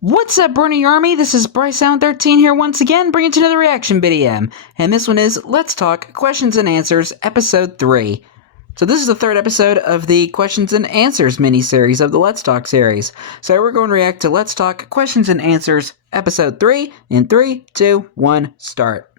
What's up, Bernie Army? This is BryceAllen13 here once again, bringing you another reaction video. And this one is Let's Talk Questions and Answers, Episode 3. So this is the third episode of the Questions and Answers mini-series of the Let's Talk series. So we're going to react to Let's Talk Questions and Answers, Episode 3, in 3, 2, 1, start.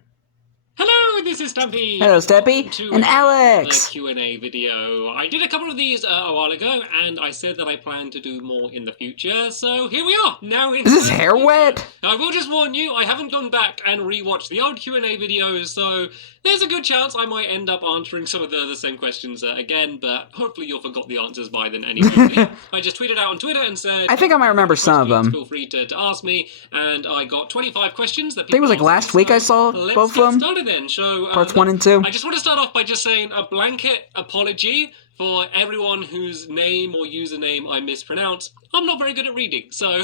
Hello, this is Stumpy. Hello, Stumpy. And Alex. Q&A video. I did a couple of these a while ago, and I said that I plan to do more in the future, so here we are. Now in Is his hair wet? I will just warn you, I haven't gone back and rewatched the old Q&A videos, so there's a good chance I might end up answering some of the same questions again, but hopefully you'll forgot the answers by then anyway. I just tweeted out on Twitter and said, I think I might remember some of them. Feel free to ask me, and I got 25 questions that I think it was like last week I saw both of them. Let's get started then. So, Parts 1 and 2. I just want to start off by just saying a blanket apology for everyone whose name or username I mispronounce. I'm not very good at reading, so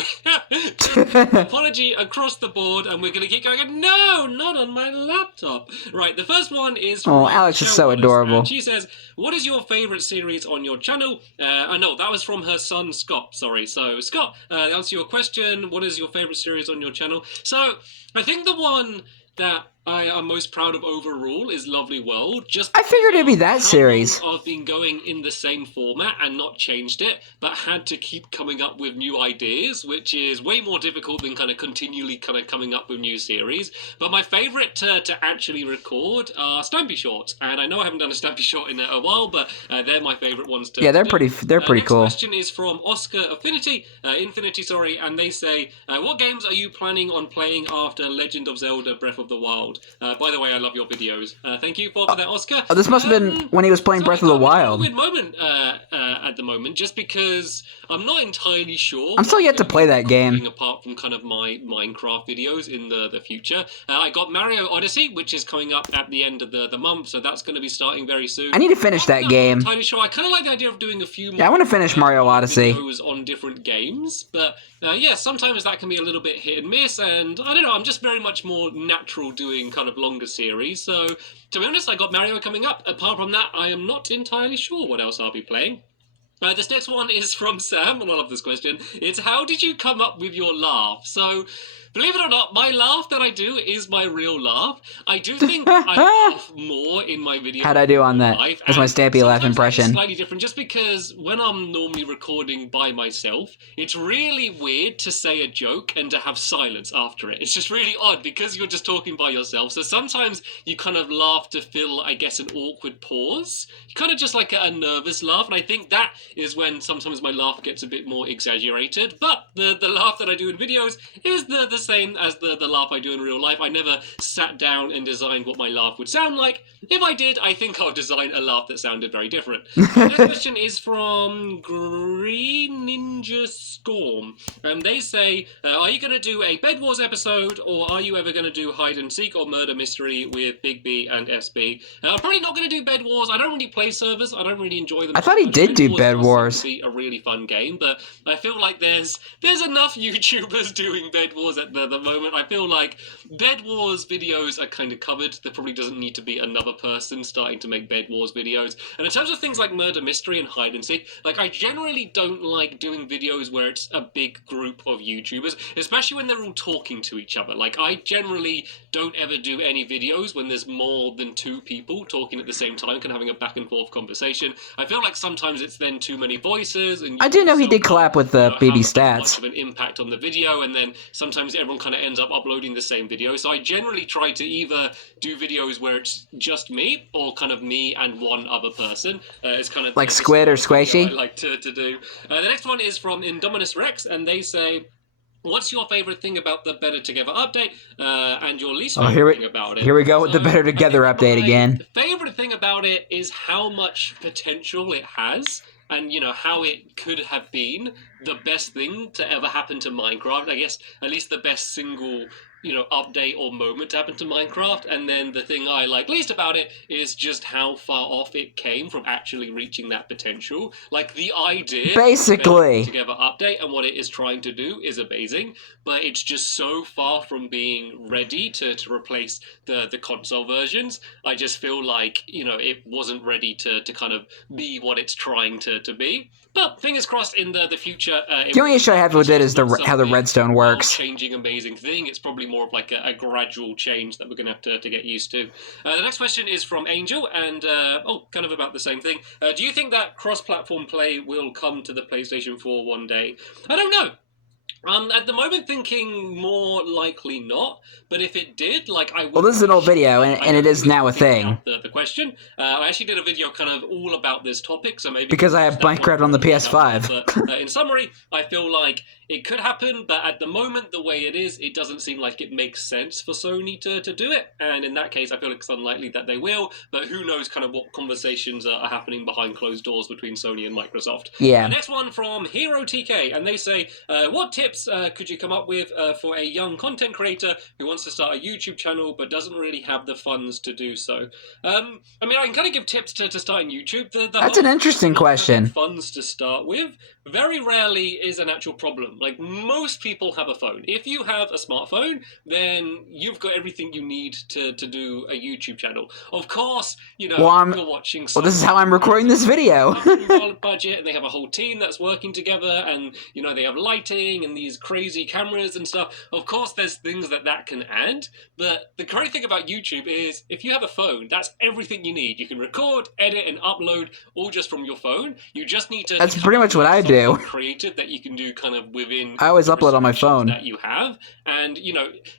apology across the board, and we're going to keep going. No, not on my laptop. Right, the first one is from Alex is so adorable. And she says, what is your favourite series on your channel? No, that was from her son, Scott, sorry. So, Scott, to answer your question, what is your favourite series on your channel? So, I think the one that I am most proud of overall is Lovely World. Just I figured it'd be that series. I've been going in the same format and not changed it, but had to keep coming up with new ideas, which is way more difficult than kind of continually coming up with new series. But my favourite to actually record are Stampy shorts, and I know I haven't done a Stampy short in a while, but they're my favourite ones to. Yeah, they're pretty next cool. Question is from Oscar Infinity, and they say, what games are you planning on playing after Legend of Zelda: Breath of the Wild? By the way, I love your videos. Thank you for that, Oscar. Oh, this must have been when he was playing Breath of the Wild. It's a weird moment at the moment, just because I'm not entirely sure. I'm still yet to play that game. Apart from kind of my Minecraft videos in the future. I got Mario Odyssey, which is coming up at the end of the month, so that's going to be starting very soon. I need to finish that game. I'm not entirely sure. I kind of like the idea of doing a few more. Yeah, I want to finish Mario Odyssey. Videos on different games, but yeah, sometimes that can be a little bit hit and miss, and I don't know, I'm just very much more natural doing kind of longer series, so to be honest, I got Mario coming up. Apart from that, I am not entirely sure what else I'll be playing. This next one is from Sam, and I love this question. It's, how did you come up with your laugh? So, believe it or not, my laugh that I do is my real laugh. I do think I laugh more in my videos. How'd I do on that? That's my Stampy laugh impression. Slightly different, just because when I'm normally recording by myself, it's really weird to say a joke and to have silence after it. It's just really odd because you're just talking by yourself. So sometimes you kind of laugh to fill, I guess, an awkward pause. Kind of just like a nervous laugh, and I think that is when sometimes my laugh gets a bit more exaggerated. But the laugh that I do in videos is the same as the laugh I do in real life. I never sat down and designed what my laugh would sound like. If I did, I think I'll design a laugh that sounded very different. The next question is from Green Ninja Storm, and they say, are you going to do a Bed Wars episode, or are you ever going to do hide and seek or murder mystery with Big B and SB? I'm probably not going to do Bed Wars. I don't really play servers. I don't really enjoy them. I thought he did do Bed Wars. Be a really fun game, but I feel like there's enough YouTubers doing Bed Wars at the moment. I feel like Bed Wars videos are kind of covered. There probably doesn't need to be another person starting to make Bed Wars videos. And in terms of things like murder mystery and hide and seek, like, I generally don't like doing videos where it's a big group of YouTubers, especially when they're all talking to each other. Like, I generally don't ever do any videos when there's more than two people talking at the same time and having a back and forth conversation. I feel like sometimes it's then too many voices, and I do know he did collab with the BB Stats. Much of an impact on the video, and then sometimes everyone kind of ends up uploading the same video. So I generally try to either do videos where it's just me, or kind of me and one other person. It's kind of like Squid or Squishy. I like to do. The next one is from Indominus Rex, and they say, what's your favourite thing about the Better Together update, and your least favourite thing about it? Here we go with the Better Together update again. The favourite thing about it is how much potential it has, and, you know, how it could have been the best thing to ever happen to Minecraft. I guess at least the best single update or moment to happen to Minecraft. And then the thing I like least about it is just how far off it came from actually reaching that potential. Like, the idea Basically. of the Together update and what it is trying to do is amazing, but it's just so far from being ready to replace the console versions. I just feel like, it wasn't ready to kind of be what it's trying to be. But fingers crossed in the future. The only issue I have with it is how the redstone works. Changing amazing thing. It's probably more of like a gradual change that we're going to have to get used to. The next question is from Angel, and kind of about the same thing. Do you think that cross-platform play will come to the PlayStation 4 one day? I don't know. At the moment, thinking more likely not. But if it did, I would. Well, this is an old video, and it is now a thing. The question. I actually did a video kind of all about this topic, so maybe because I have Minecraft on the PS5. But in summary, I feel like it could happen, but at the moment, the way it is, it doesn't seem like it makes sense for Sony to do it. And in that case, I feel like it's unlikely that they will. But who knows kind of what conversations are happening behind closed doors between Sony and Microsoft. Yeah. The next one from Hero TK, and they say, what tips could you come up with for a young content creator who wants to start a YouTube channel but doesn't really have the funds to do so? I can kind of give tips to starting YouTube. That's an interesting question. Funds to start with very rarely is an actual problem. Like, most people have a phone. If you have a smartphone, then you've got everything you need to do a YouTube channel. Of course, you're watching. Well, this is how I'm recording this video. Budget, and they have a whole team that's working together, and they have lighting and these crazy cameras and stuff. Of course, there's things that can add. But the great thing about YouTube is, if you have a phone, that's everything you need. You can record, edit, and upload all just from your phone. You just need to. That's pretty much what I do. Creative that you can do kind of within. I always upload on my phone. That you have, and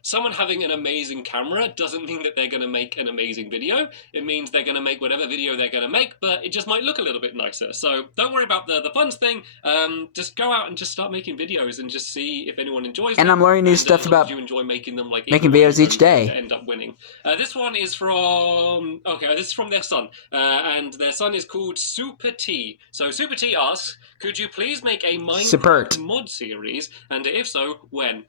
someone having an amazing camera doesn't mean that they're going to make an amazing video. It means they're going to make whatever video they're going to make, but it just might look a little bit nicer. So don't worry about the funds thing. Just go out and just start making videos and just see if anyone enjoys them. And I'm learning new stuff about you enjoy making them, making videos each day. End up winning. This one is from this is from their son, and their son is called Super T. So Super T asks, could you please make a Minecraft mod series, and if so, when?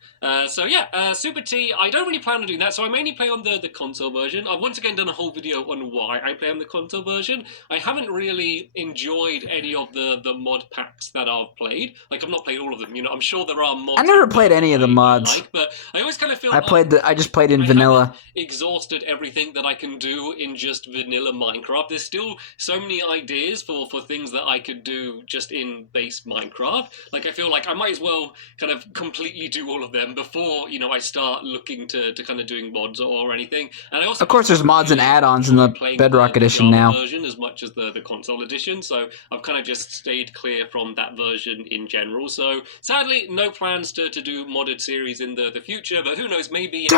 Super T, I don't really plan on doing that, so I mainly play on the console version. I've once again done a whole video on why I play on the console version. I haven't really enjoyed any of the mod packs that I've played. I've not played all of them. I'm sure there are mods. I never played any of the mods. But I always kind of feel I just played in vanilla. Exhausted everything that I can do in just vanilla Minecraft. There's still so many ideas for things that I could do just in base Minecraft. I feel like I might as well kind of completely do all of them before I start looking to kind of doing mods or anything. And I also, of course, there's mods and add-ons in the Bedrock edition now. Version as much as the console edition, so I've kind of just stayed clear from that version in general. So sadly, no plans to do modded series in the future. But who knows? Maybe the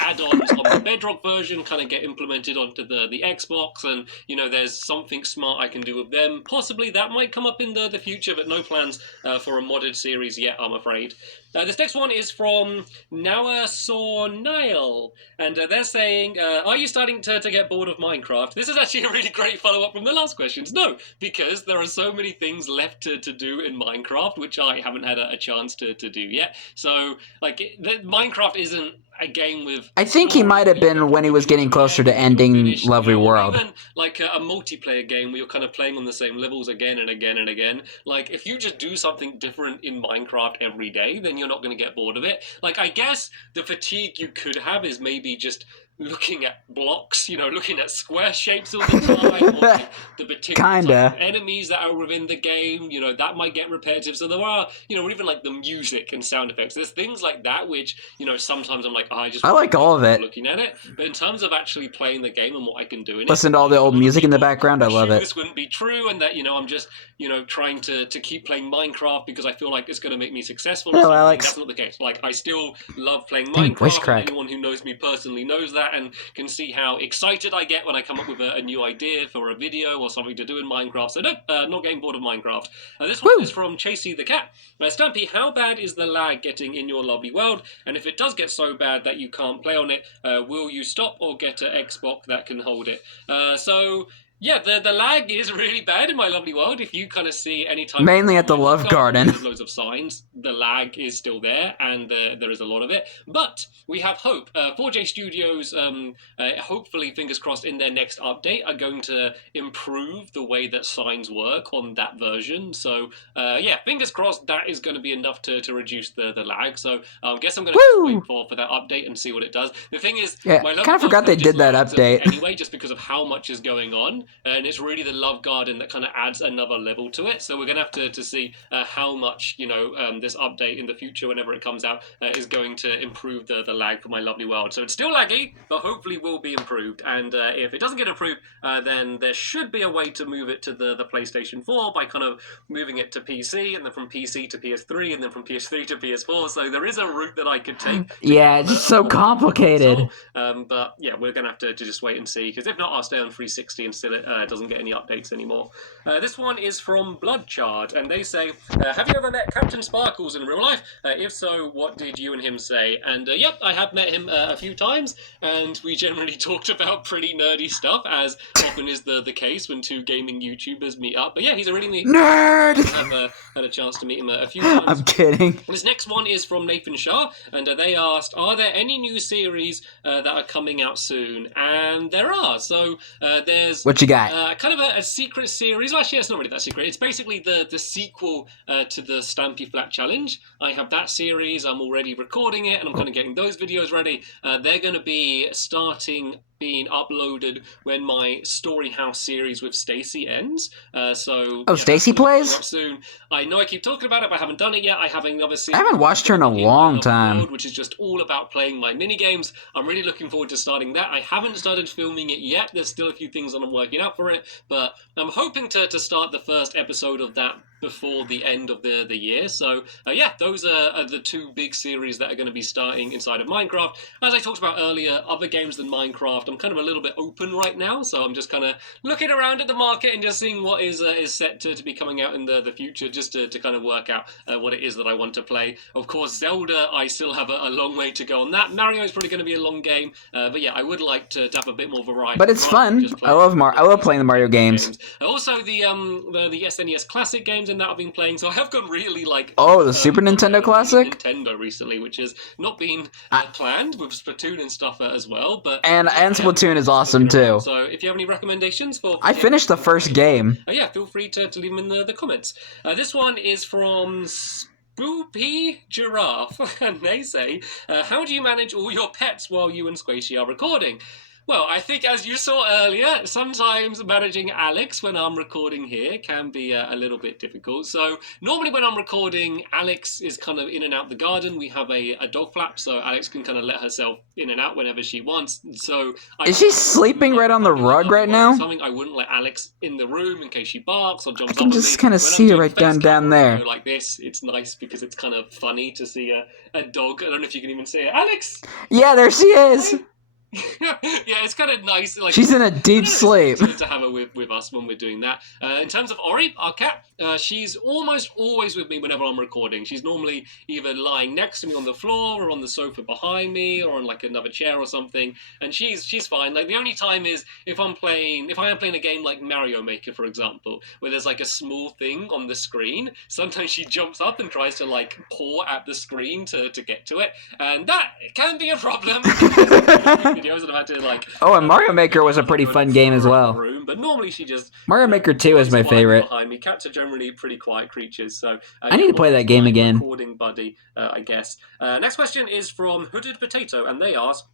add-ons on the Bedrock version kind of get implemented onto the Xbox, and there's something smart I can do with them. Possibly that might come up in the future, but no plans for a modded series yet, I'm afraid. This next one is from Nawa Sornail, and they're saying, are you starting to get bored of Minecraft? This is actually a really great follow-up from the last questions. No, because there are so many things left to do in Minecraft, which I haven't had a chance to do yet. So, Minecraft isn't a game with... I think he might have been when he was getting closer to ending Lovely World. Even a multiplayer game where you're kind of playing on the same levels again and again and again. If you just do something different in Minecraft every day, then you're not going to get bored of it. I guess the fatigue you could have is maybe just looking at blocks, looking at square shapes all the time, or the particular enemies that are within the game, that might get repetitive. So there are, even the music and sound effects. There's things like that which, sometimes I'm I like all of it. Looking at it. But in terms of actually playing the game and what I can do in Listen to all the old music in the background, I love it. This wouldn't be true, and that, I'm just, trying to keep playing Minecraft because I feel like it's going to make me successful. Hello, Alex. That's not the case. I still love playing Minecraft. Anyone who knows me personally knows that, and can see how excited I get when I come up with a new idea for a video or something to do in Minecraft. So no, not getting bored of Minecraft. This one is from Chasey the Cat. Stampy, how bad is the lag getting in your lovely world? And if it does get so bad that you can't play on it, will you stop or get an Xbox that can hold it? Yeah, the lag is really bad in my lovely world. If you kind of see any time, Mainly at the Love Garden. there's loads of signs. The lag is still there, and there is a lot of it. But we have hope. 4J Studios, hopefully, fingers crossed, in their next update, are going to improve the way that signs work on that version. So yeah, fingers crossed that is going to be enough to reduce the lag. So I guess I'm going to wait for that update and see what it does. The thing is, yeah, my kind of forgot they did that update anyway, just because of how much is going on. And it's really the Love Garden that kind of adds another level to it. So we're going to have to see how much, this update in the future, whenever it comes out, is going to improve the lag for my lovely world. So it's still laggy, but hopefully will be improved. And if it doesn't get improved, then there should be a way to move it to the PlayStation 4 by kind of moving it to PC, and then from PC to PS3, and then from PS3 to PS4. So there is a route that I could take. Yeah, it's just so complicated. But yeah, we're going to have to just wait and see, because if not, I'll stay on 360 and still it doesn't get any updates anymore. This one is from Bloodchard, and they say, have you ever met Captain Sparkles in real life? If so, what did you and him say? And yep, I have met him a few times, and we generally talked about pretty nerdy stuff, as often is the case when two gaming YouTubers meet up. But yeah, he's a really neat nerd. I've had a chance to meet him a few times. I'm kidding. This next one is from Nathan Shah, and they asked, are there any new series that are coming out soon? And there are. So there's... What you got? Kind of a secret series. Well, actually, it's not really that secret. It's basically the sequel to the Stampy Flat Challenge. I have that series. I'm already recording it, and I'm kind of getting those videos ready. They're going to be being uploaded when my Story House series with Stacy ends. Stacy plays? Soon. I know I keep talking about it, but I haven't done it yet. I have another series. I haven't watched her in a long time. Which is just all about playing my mini games. I'm really looking forward to starting that. I haven't started filming it yet. There's still a few things that I'm working out for it, but I'm hoping to start the first episode of that before the end of the year. So yeah, those are the two big series that are going to be starting inside of Minecraft. As I talked about earlier, other games than Minecraft, I'm kind of a little bit open right now, so I'm just kind of looking around at the market and just seeing what is set to be coming out in the future, just to kind of work out what it is that I want to play. Of course, Zelda, I still have a long way to go on that. Mario is probably going to be a long game, but yeah, I would like to have a bit more variety. But it's fun. I love playing the Mario games. Also, the SNES Classic games that I've been playing, so I have gone really the Super Nintendo Classic? Nintendo recently, which has not been planned, with Splatoon and stuff as well. But and Splatoon is awesome too. So if you have any recommendations for... I finished the first game. Yeah, feel free to leave them in the comments. This one is from Spoopy Giraffe, and they say, how do you manage all your pets while you and Squishy are recording? Well, I think, as you saw earlier, sometimes managing Alex when I'm recording here can be a little bit difficult. So normally when I'm recording, Alex is kind of in and out the garden. We have a dog flap, so Alex can kind of let herself in and out whenever she wants. So is she sleeping right on the rug right now? I wouldn't let Alex in the room in case she barks or jumps up. I can just kind of see her right down there. Like this, it's nice because it's kind of funny to see a dog. I don't know if you can even see it. Alex! Yeah, there she is! Yeah, it's kind of nice. She's in a deep sleep. To have her with us when we're doing that. In terms of Ori, our cat, she's almost always with me whenever I'm recording. She's normally either lying next to me on the floor or on the sofa behind me or on another chair or something, and she's fine. The only time is if I am playing a game like Mario Maker, for example, where there's a small thing on the screen. Sometimes she jumps up and tries to paw at the screen to get to it, and that can be a problem. Videos that I've had to and Mario Maker was a pretty fun game as well. Room, but normally she just Mario Maker 2 is my favorite. Behind me, cats are generally pretty quiet creatures, so I need to play that game again. Recording buddy, I guess. Next question is from Hooded Potato, and they ask,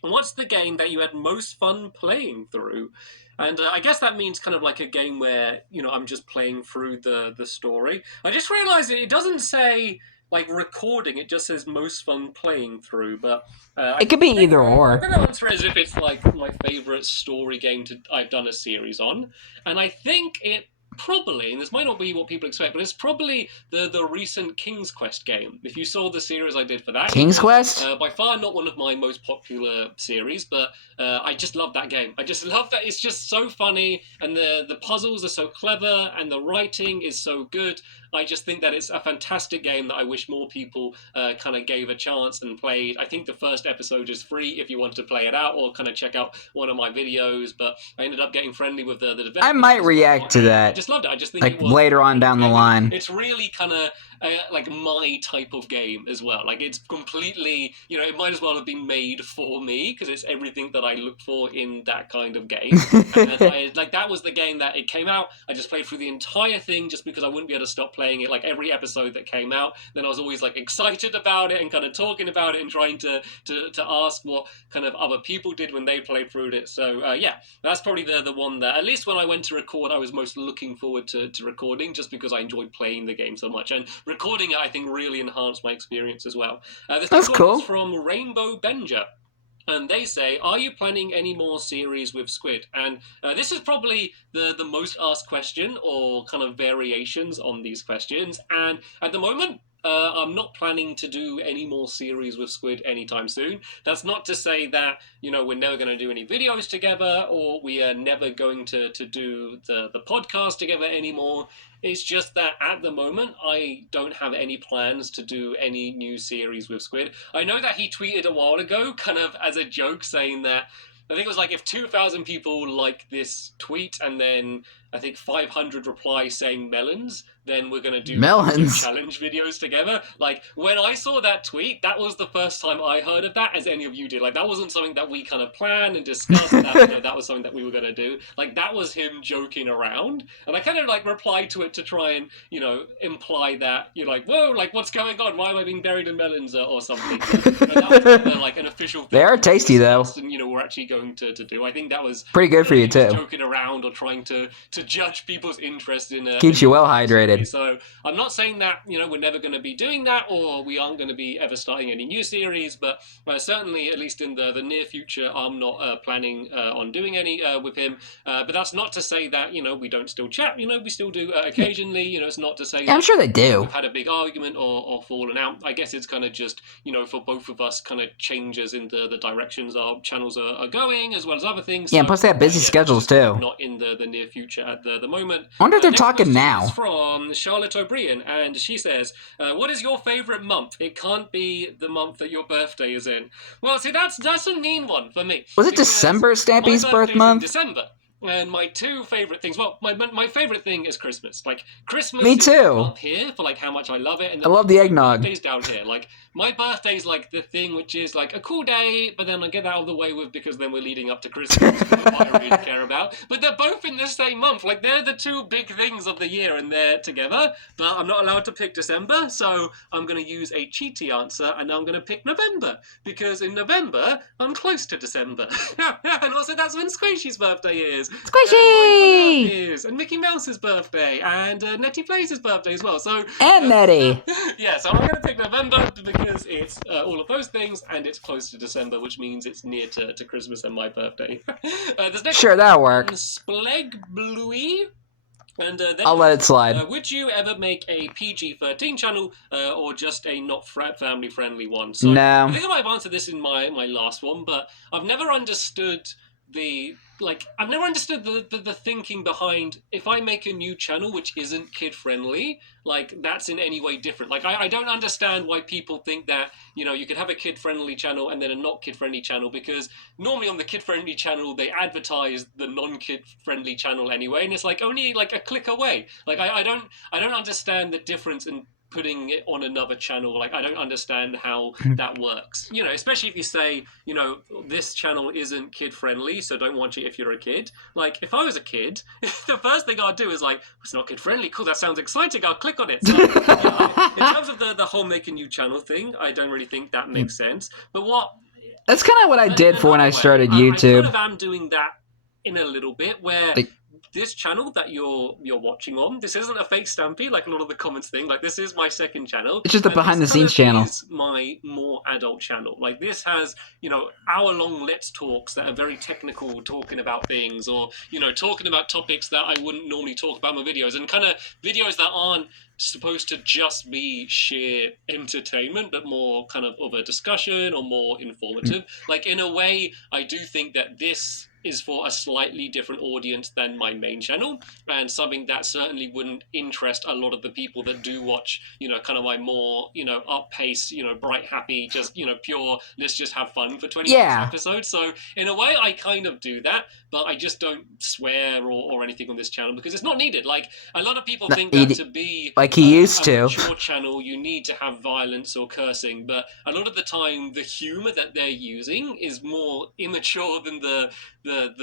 "What's the game that you had most fun playing through?" And I guess that means kind of a game where I'm just playing through the story. I just realised it doesn't say recording, it just says most fun playing through, but it could be either or. I'm gonna answer as if it's my favourite story game I've done a series on, and I think it probably, and this might not be what people expect, but it's probably the recent King's Quest game. If you saw the series I did for that, King's Quest, by far not one of my most popular series, but I just love that game. I just love that. It's just so funny, and the puzzles are so clever, and the writing is so good. I just think that it's a fantastic game that I wish more people kind of gave a chance and played. I think the first episode is free if you want to play it out or kind of check out one of my videos, but I ended up getting friendly with the developers. I might react to that. I just loved it. I just think like it was later on down the line. It's really kind of like my type of game as well. Like it's completely, it might as well have been made for me because it's everything that I look for in that kind of game. And that was the game that it came out. I just played through the entire thing just because I wouldn't be able to stop playing it. Like every episode that came out, then I was always like excited about it and kind of talking about it and trying to ask what kind of other people did when they played through it. So yeah, that's probably the one that, at least when I went to record, I was most looking forward to recording, just because I enjoyed playing the game so much. And recording it, I think, really enhanced my experience as well. That's cool. From Rainbow Benja. And they say, are you planning any more series with Squid? And this is probably the most asked question, or kind of variations on these questions. And at the moment, I'm not planning to do any more series with Squid anytime soon. That's not to say that, we're never going to do any videos together, or we are never going to do the podcast together anymore. It's just that at the moment, I don't have any plans to do any new series with Squid. I know that he tweeted a while ago, kind of as a joke, saying that, I think it was like, if 2,000 people like this tweet and then I think 500 replies saying melons, then we're going to do challenge videos together. Like, when I saw that tweet, that was the first time I heard of that, as any of you did. Like, that wasn't something that we kind of planned and discussed. That was something that we were going to do. Like, that was him joking around. And I kind of, like, replied to it to try and, imply that you're like, whoa, like, what's going on? Why am I being buried in melons or something? That was kind of, like, an official thing. They are tasty, though. And, we're actually going to do. I think that was pretty good for you, too. Joking around or trying to judge people's interest in keeps you well hydrated. So I'm not saying that we're never going to be doing that, or we aren't going to be ever starting any new series, but certainly, at least in the near future, I'm not planning on doing any with him. But that's not to say that we don't still chat. We still do occasionally. It's not to say that I'm sure they do. We've had a big argument or fallen out. I guess it's kind of just for both of us, kind of changes in the directions our channels are going, as well as other things. Yeah, and plus they have busy schedules too. Not in the near future at the moment. I wonder if they're talking now. From Charlotte O'Brien, and she says, what is your favourite month? It can't be the month that your birthday is in. Well, see, that's a mean one for me. Was it December, Stampy's birth month? December. And my two favourite things, well, my favourite thing is Christmas. Like, Christmas Me too. is up here for, like, how much I love it. And I love the eggnog. My birthday's down here. Like, my birthday's, like, the thing which is, like, a cool day, but then I get that out of the way with, because then we're leading up to Christmas, which is what I really care about. But they're both in the same month. Like, they're the two big things of the year, and they're together. But I'm not allowed to pick December, so I'm going to use a cheaty answer, and I'm going to pick November. Because in November, I'm close to December. And also, that's when Squishy's birthday is. Squishy! And Mickey Mouse's birthday, and Nettie Plays' birthday as well. So and Nettie. Yeah, so I'm going to pick November because it's all of those things, and it's close to December, which means it's near to Christmas and my birthday. Sure, that'll work. Spleg Bluey. And then, I'll let it slide. Would you ever make a PG-13 channel, or just a not family-friendly one? So no. I think I might have answered this in my last one, but I've never understood the thinking behind, if I make a new channel which isn't kid-friendly, like, that's in any way different. Like, I don't understand why people think that, you could have a kid-friendly channel and then a not kid-friendly channel, because normally on the kid-friendly channel, they advertise the non-kid-friendly channel anyway, and it's, like, only, like, a click away. Like, I don't understand the difference in putting it on another channel. Like, I don't understand how that works. Especially if you say, this channel isn't kid friendly, so don't watch it if you're a kid. Like, if I was a kid, the first thing I'd do is like, it's not kid friendly. Cool, that sounds exciting. I'll click on it. So, in terms of the whole make a new channel thing, I don't really think that makes sense. But that's kind of what I did for when I started YouTube. I kind of am doing that in a little bit, where this channel that you're watching on, this isn't a fake Stampy, like a lot of the comments thing. Like, this is my second channel. It's just a behind-the-scenes channel. This is my more adult channel. Like, this has, hour-long Let's Talks that are very technical, talking about things, or, talking about topics that I wouldn't normally talk about in my videos, and kind of videos that aren't supposed to just be sheer entertainment, but more kind of a discussion or more informative. Like, in a way, I do think that this is for a slightly different audience than my main channel, and something that certainly wouldn't interest a lot of the people that do watch, kind of my more, up pace, bright, happy, just, pure, let's just have fun for 20 minutes episodes. So in a way, I kind of do that, but I just don't swear or anything on this channel because it's not needed. Like, a lot of people think that to be like he used a to mature channel, you need to have violence or cursing, but a lot of the time, the humor that they're using is more immature than the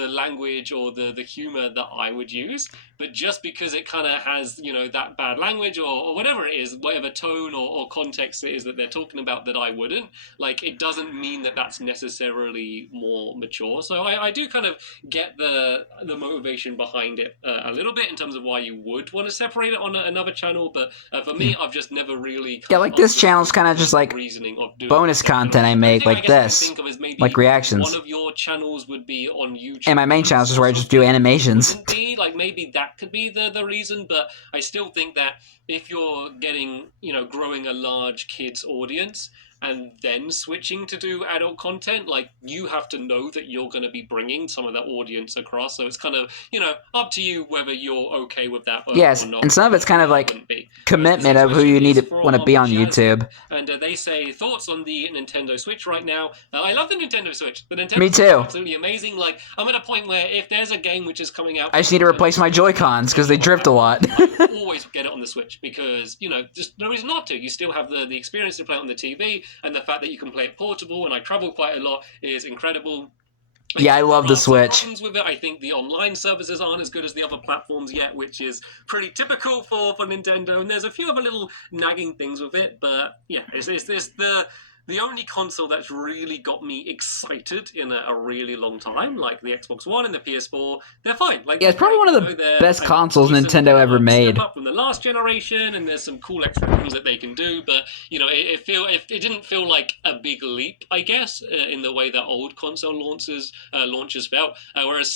language or the humor that I would use. But just because it kind of has, that bad language or whatever it is, whatever tone or context it is that they're talking about that I wouldn't, like, it doesn't mean that that's necessarily more mature. So I do kind of get the motivation behind it a little bit in terms of why you would want to separate it on another channel. But for me, I've just never really like this channel's kind of just like reasoning of doing bonus content I make, like this, like reactions. one of your channels would be on YouTube, and my main channel is where I just do animations. Like, maybe that could be the reason, but I still think that if you're getting, growing a large kids audience and then switching to do adult content, like, you have to know that you're going to be bringing some of that audience across. So it's kind of, up to you whether you're okay with that or not. And some of it's kind of like commitment of who you need to want to be on YouTube. And they say, thoughts on the Nintendo Switch right now. I love the Nintendo Switch. The Nintendo Me Switch too. is absolutely amazing. Like, I'm at a point where if there's a game which is coming out, I just need to replace my Joy-Cons because they drift a lot. I always get it on the Switch because, just no reason not to. You still have the experience to play it on the TV, and the fact that you can play it portable, and I travel quite a lot, is incredible. I love the Switch. With it. I think the online services aren't as good as the other platforms yet, which is pretty typical for Nintendo, and there's a few other little nagging things with it, but yeah, it's the only console that's really got me excited in a really long time, like the Xbox One and the PS4, they're fine. Like, it's probably one of the best consoles Nintendo ever made. Up from the last generation, and there's some cool extra things that they can do, but it didn't feel like a big leap, I guess, in the way that old console launches felt. Whereas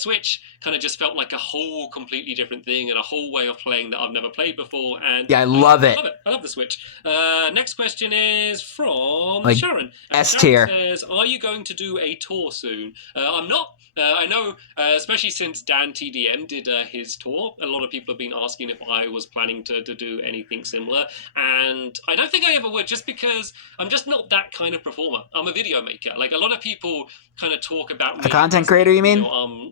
Switch kind of just felt like a whole completely different thing and a whole way of playing that I've never played before. And I love it. I love the Switch. Next question is from Sharon. S tier. Sharon says, are you going to do a tour soon? I'm not. I know, especially since Dan TDM did his tour, a lot of people have been asking if I was planning to do anything similar, and I don't think I ever would, just because I'm just not that kind of performer. I'm a video maker. Like, a lot of people kind of talk about me, a content creator, you mean?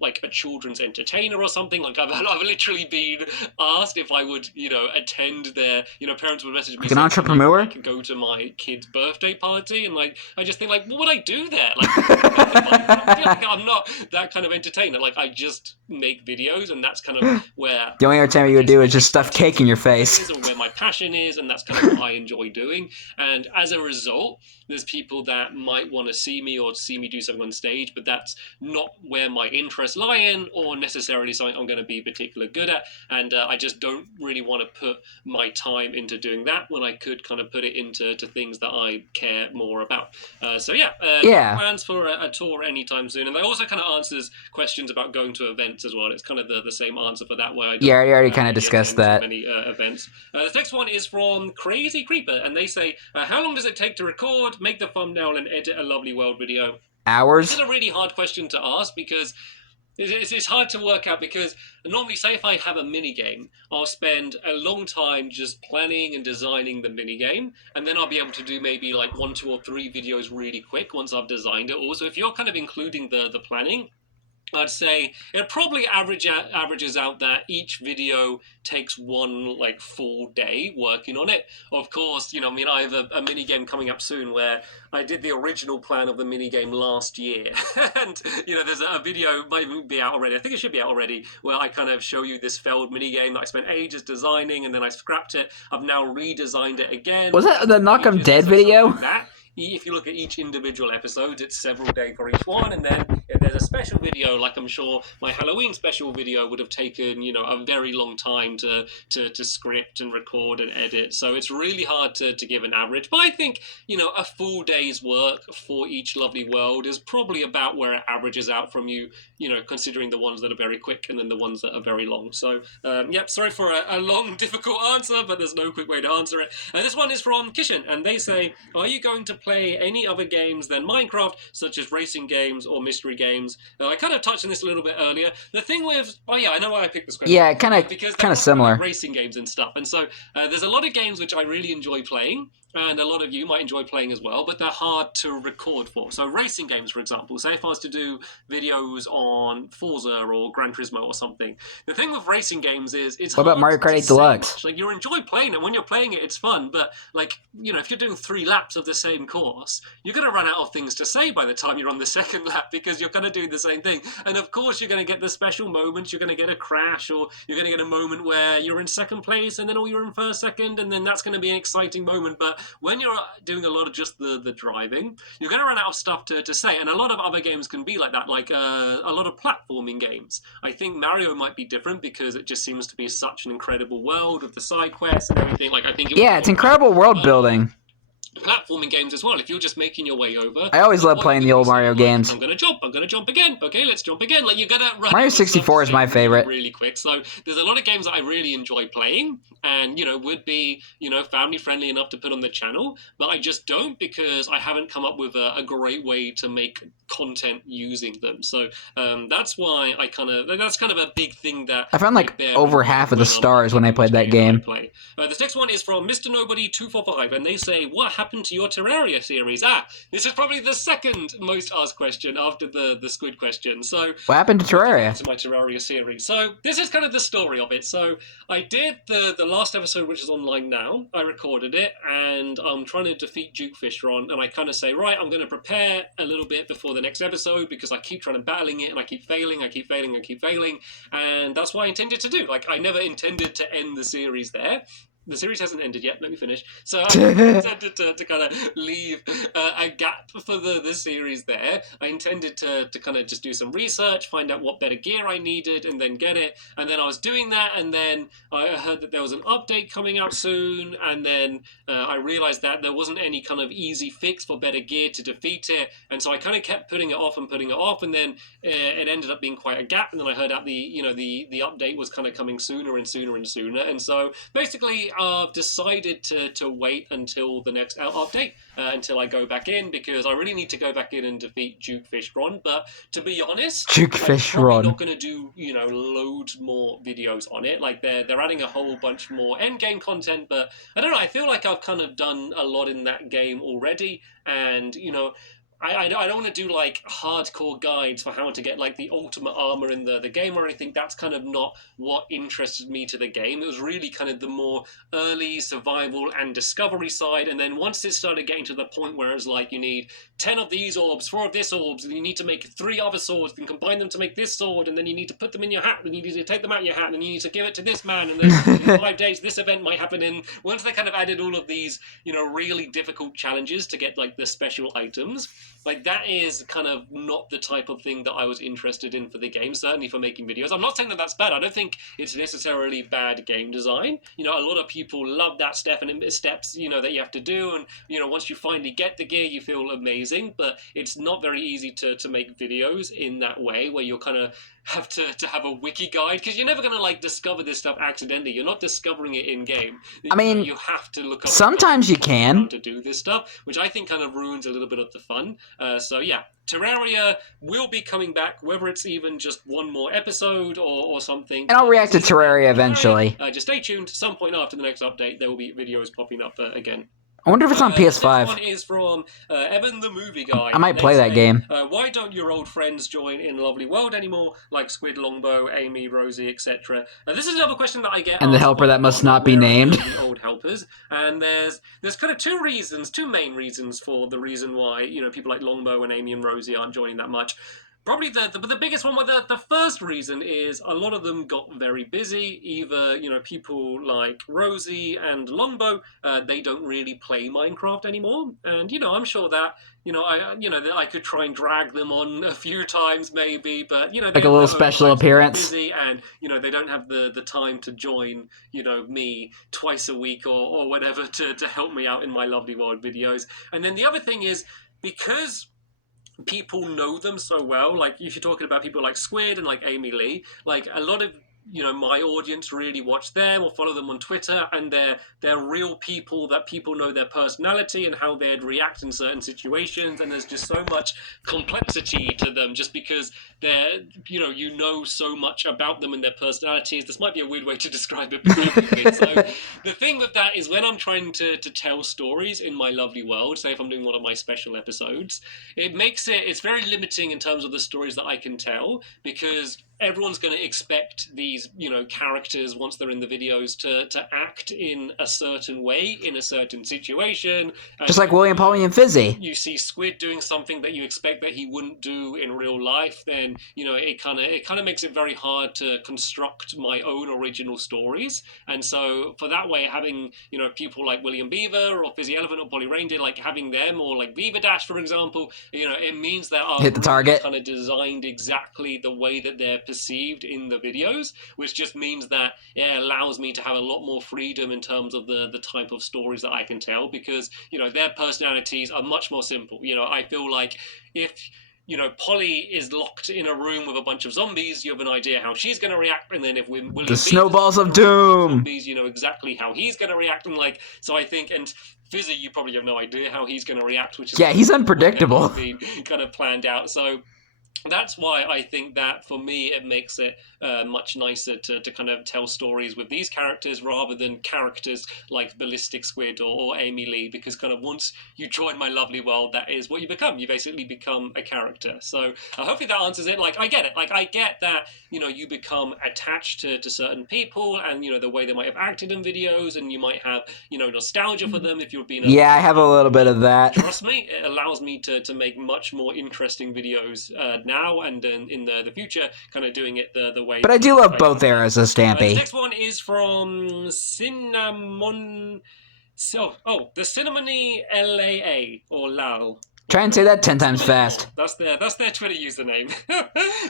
Like a children's entertainer or something. Like, I've literally been asked if I would, attend their, parents would message me like an entrepreneur, I could go to my kid's birthday party, and like, I just think, like, what would I do there? Like, I'm not that kind of entertainer. Like, I just make videos, and that's kind of where the only entertainment you would do is just stuff cake in your face, or where my passion is, and that's kind of what I enjoy doing. And as a result, there's people that might want to see me or see me do something on stage, but that's not where my interests lie in, or necessarily something I'm going to be particularly good at. And I just don't really want to put my time into doing that when I could kind of put it into things that I care more about. So yeah, plans for a tour anytime soon. And that also kind of answers questions about going to events as well. It's kind of the same answer for that, where I don't, I already kind of discussed that. Many events. This next one is from Crazy Creeper, and they say, how long does it take to record, make the thumbnail, and edit a lovely world video? Hours? This is a really hard question to ask, because it's hard to work out, because normally, say if I have a mini game, I'll spend a long time just planning and designing the mini game, and then I'll be able to do maybe like 1, 2, or 3 videos really quick once I've designed it. Also, if you're kind of including the planning, I'd say it probably averages out that each video takes 1 like full day working on it. Of course, I have a mini game coming up soon where I did the original plan of the mini game last year, and there's a video, might even be out already. I think it should be out already, where I kind of show you this failed mini game that I spent ages designing, and then I scrapped it. I've now redesigned it again. Was that the Knock 'em Dead video? That if you look at each individual episode, it's several days for each one, and then if there's a special video, like I'm sure my Halloween special video would have taken, a very long time to script and record and edit. So it's really hard to give an average. But I think, a full day's work for each lovely world is probably about where it averages out from you, considering the ones that are very quick and then the ones that are very long. So, sorry for a long, difficult answer, but there's no quick way to answer it. This one is from Kishan, and they say, are you going to play any other games than Minecraft, such as racing games or mystery games? I kind of touched on this a little bit earlier. The thing with... Oh, yeah, I know why I picked this question. Yeah, kind of similar. Like racing games and stuff. And so there's a lot of games which I really enjoy playing, and a lot of you might enjoy playing as well, but they're hard to record for. So racing games, for example, say if I was to do videos on Forza or Gran Turismo or something, the thing with racing games is it's What about Mario Kart 8 Deluxe? Like, you enjoy playing it. When you're playing it, it's fun, but like, if you're doing 3 laps of the same course, you're going to run out of things to say by the time you're on the second lap, because you're kind of doing the same thing. And of course, you're going to get the special moments. You're going to get a crash, or you're going to get a moment where you're in second place and then you're in first, second, and then that's going to be an exciting moment. But when you're doing a lot of just the driving, you're going to run out of stuff to say. And a lot of other games can be like that, like a lot of platforming games. I think Mario might be different because it just seems to be such an incredible world with the side quests and everything. Like, I think it's incredible world building. Platforming games as well. If you're just making your way over, I always love playing the old Mario games. I'm gonna jump again. Okay, let's jump again. Like, you're gonna run. Mario 64 is my favorite. Really quick. So there's a lot of games that I really enjoy playing, and would be family friendly enough to put on the channel, but I just don't, because I haven't come up with a great way to make content using them. So that's why that's kind of a big thing that I found like over half of the stars when I played that game. This next one is from Mr. Nobody 245, and they say, what happened to your Terraria series? This is probably the second most asked question after the squid question. So what happened to Terraria? To my Terraria series. So this is kind of the story of it. So I did the last episode, which is online now. I recorded it, and I'm trying to defeat Duke Fishron, and I kind of say, right, I'm going to prepare a little bit before the next episode, because I keep trying to battling it, and I keep failing, and that's what I intended to do. Like, I never intended to end the series there. The series hasn't ended yet. Let me finish. So I intended to kind of leave a gap for the series there. I intended to kind of just do some research, find out what better gear I needed, and then get it. And then I was doing that, and then I heard that there was an update coming out soon, and then I realized that there wasn't any kind of easy fix for better gear to defeat it. And so I kind of kept putting it off, and then it ended up being quite a gap. And then I heard that the update was kind of coming sooner and sooner and sooner. And so basically, I've decided to wait until the next update, until I go back in, because I really need to go back in and defeat Duke Fishron. But to be honest, I'm probably not going to do loads more videos on it. Like, they're adding a whole bunch more end game content, but I don't know. I feel like I've kind of done a lot in that game already, and I don't want to do like hardcore guides for how to get like the ultimate armor in the game or anything. That's kind of not what interested me to the game. It was really kind of the more early survival and discovery side. And then once it started getting to the point where it was like, you need 10 of these orbs, 4 of this orbs, and you need to make 3 other swords, and combine them to make this sword, and then you need to put them in your hat, and you need to take them out of your hat, and then you need to give it to this man, and then in 5 days this event might happen. And once they kind of added all of these, really difficult challenges to get like the special items, like, that is kind of not the type of thing that I was interested in for the game, certainly for making videos. I'm not saying that that's bad. I don't think it's necessarily bad game design. A lot of people love that steps, that you have to do, and, once you finally get the gear, you feel amazing, but it's not very easy to make videos in that way, where you're kind of have to have a wiki guide, because you're never going to like discover this stuff accidentally. You're not discovering it in game. I mean, you have to look up sometimes you can to do this stuff, which I think kind of ruins a little bit of the fun. So yeah, Terraria will be coming back, whether it's even just one more episode or something. And I'll react to Terraria eventually. Just stay tuned. Some point after the next update, there will be videos popping up again. I wonder if it's on PS5. This one is from Evan the Movie Guy. I might play that game. Why don't your old friends join in Lovely World anymore, like Squid, Longbow, Amy, Rosie, etc.? This is another question that I get. And the helper that must not be named. Old helpers. And there's kind of two main reasons for the reason why people like Longbow and Amy and Rosie aren't joining that much. Probably the biggest one, well, the first reason is a lot of them got very busy. Either, people like Rosie and Longbow, they don't really play Minecraft anymore. And, I'm sure that, that I could try and drag them on a few times maybe, but, they Like a have little their own special lives and they're appearance. busy and, they don't have the time to join, me twice a week or whatever to help me out in my Lovely World videos. And then the other thing is, because people know them so well. Like if you're talking about people like Squid and like Amy Lee, like a lot of my audience really watch them or follow them on Twitter, and they're real people that people know their personality and how they'd react in certain situations, and there's just so much complexity to them just because they're you know so much about them and their personalities. This might be a weird way to describe it, but so the thing with that is when I'm trying to tell stories in my Lovely World, say if I'm doing one of my special episodes, it's very limiting in terms of the stories that I can tell, because everyone's going to expect these characters once they're in the videos to act in a certain way in a certain situation. Just like William, Polly, and Fizzy. You see Squid doing something that you expect that he wouldn't do in real life, then it kind of makes it very hard to construct my own original stories. And so for that way, having people like William Beaver or Fizzy Elephant or Polly Reindeer, like having them, or like Beaver Dash for example, it means that I'm hit the target, kind of designed exactly the way that they're perceived in the videos, which just means that it allows me to have a lot more freedom in terms of the type of stories that I can tell, because their personalities are much more simple. I feel like if Polly is locked in a room with a bunch of zombies, you have an idea how she's going to react, and then if William the snowballs of doom, zombies, exactly how he's going to react, and so I think, and Fizzy, you probably have no idea how he's going to react, which is he's unpredictable, been kind of planned out. So that's why I think that for me it makes it much nicer to kind of tell stories with these characters rather than characters like Ballistic Squid or Amy Lee, because kind of once you join my Lovely World, that is what you become. You basically become a character. So hopefully that answers it. Like I get it. Like I get that you become attached to certain people and the way they might have acted in videos, and you might have nostalgia for them if you've been I have a little bit of that. Trust me, it allows me to make much more interesting videos now and in the future, kind of doing it the way. But I do love both eras of Stampy. This next one is from Cinnamon. The Cinnamony LAA or LAL. Try and say that 10 times fast. That's their Twitter username.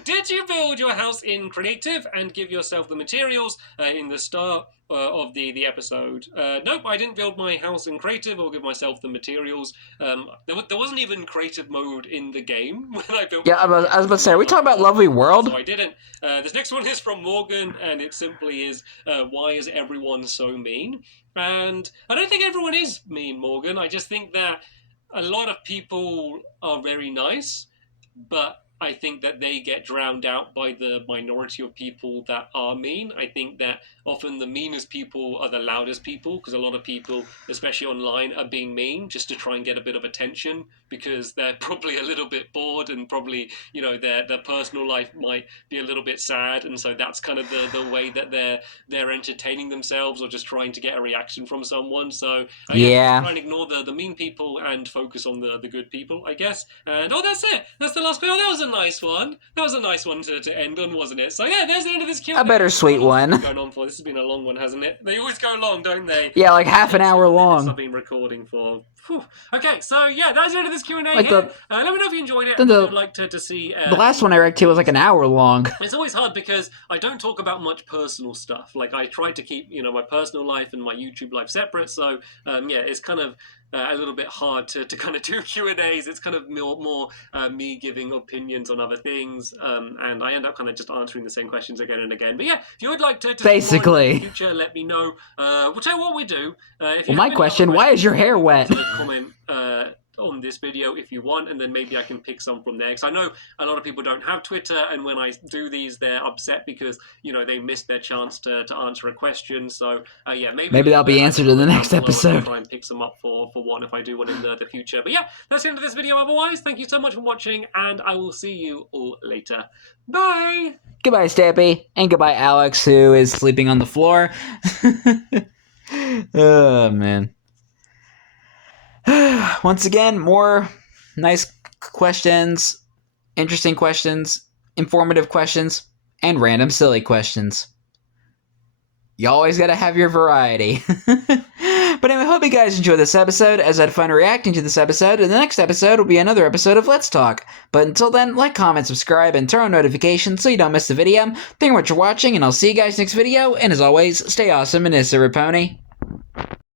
Did you build your house in creative and give yourself the materials in the start of the episode? Nope, I didn't build my house in creative or give myself the materials. There wasn't even creative mode in the game when I built. Yeah, I was about to say, are we talking about Lovely World? So I didn't. This next one is from Morgan, and it simply is, why is everyone so mean? And I don't think everyone is mean, Morgan. I just think that a lot of people are very nice, but I think that they get drowned out by the minority of people that are mean. I think that often the meanest people are the loudest people, because a lot of people, especially online, are being mean just to try and get a bit of attention, because they're probably a little bit bored and probably, their personal life might be a little bit sad, and so that's kind of the way that they're entertaining themselves or just trying to get a reaction from someone. So try and ignore the mean people and focus on the good people, I guess. And that's it. That's the last video. That was a nice one. That was a nice one to end on, wasn't it? So there's the end of this Q&A. A bittersweet one. Going on for this has been a long one, hasn't it? They always go long, don't they? Yeah, like half an hour long. I've been recording for. Whew. Okay, so that's the end of this Q&A. Like let me know if you enjoyed it. I'd like to see. The last one I reacted to was like an hour long. It's always hard because I don't talk about much personal stuff. Like I try to keep my personal life and my YouTube life separate. So it's kind of a little bit hard to kind of do Q&As. It's kind of more me giving opinions on other things, and I end up kind of just answering the same questions again and again. But if you would like to basically in the future, let me know. We'll tell you what we do. My question: why is your hair wet? Comment on this video if you want, and then maybe I can pick some from there, because I know a lot of people don't have Twitter, and when I do these they're upset because they missed their chance to answer a question. So maybe that'll be answered in the next episode. I'll try and pick some up for one if I do one in the future. But that's the end of this video. Otherwise, thank you so much for watching, and I will see you all later. Bye. Goodbye, Stampy, and goodbye, Alex, who is sleeping on the floor. Oh man. Once again, more nice questions. interesting questions, informative questions, and random silly questions. You always gotta have your variety. But anyway, hope you guys enjoyed this episode, as I had fun reacting to this episode, and the next episode will be another episode of Let's Talk. But until then, like, comment, subscribe, and turn on notifications so you don't miss the video. Thank you much for watching, and I'll see you guys next video, and as always, stay awesome and Pony.